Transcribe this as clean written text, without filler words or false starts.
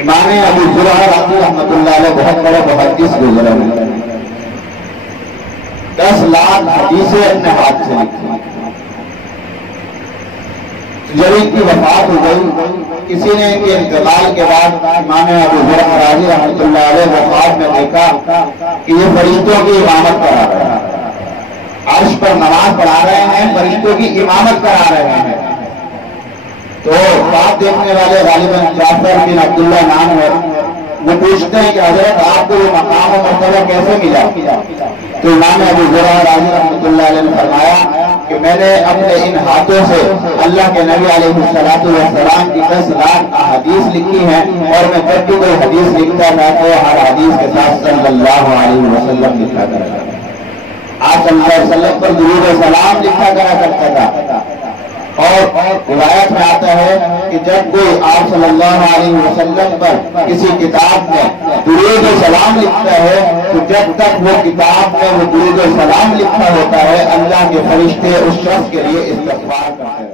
امام ابو زرعہ رازی رحمۃ اللہ علیہ بہت بڑے محدث گزرے ہیں، 10 لاکھ حدیثیں اپنے ہاتھ سے لکھی۔ جب ان کی وفات ہو گئی، کسی نے ان کے انتقال کے بعد امام ابو زرعہ رازی رحمۃ اللہ علیہ وفات میں دیکھا کہ یہ فرشتوں کی امامت کرا رہے ہیں، عرش پر نماز پڑھا رہے ہیں، فرشتوں کی امامت کرا رہے ہیں۔ تو بات دیکھنے والے غالباً جعفر بن عبداللہ نام ہے، وہ پوچھتے ہیں کہ حضرت آپ کو یہ مقام و مرتبہ کیسے ملا؟ تو امام ابو زرعہ رازی رحمۃ اللہ علیہ نے فرمایا کہ میں نے اپنے ان ہاتھوں سے اللہ کے نبی علیہ السلام کی 10 لاکھ احادیث لکھی ہیں، اور میں جب بھی کوئی حدیث لکھتا تھا تو ہر حدیث کے ساتھ صلی اللہ علیہ وسلم لکھا کرتا تھا۔ آپ صلی اللہ علیہ وسلم پر درود و سلام لکھا کرتا تھا۔ اور روایت میں آتا ہے کہ جب کوئی آپ صلی اللہ علیہ وسلم پر کسی کتاب میں درود و سلام لکھتا ہے تو جب تک وہ کتاب میں وہ درود و سلام لکھا ہوتا ہے، اللہ کے فرشتے اس شخص کے لیے استغفار کرتے ہیں۔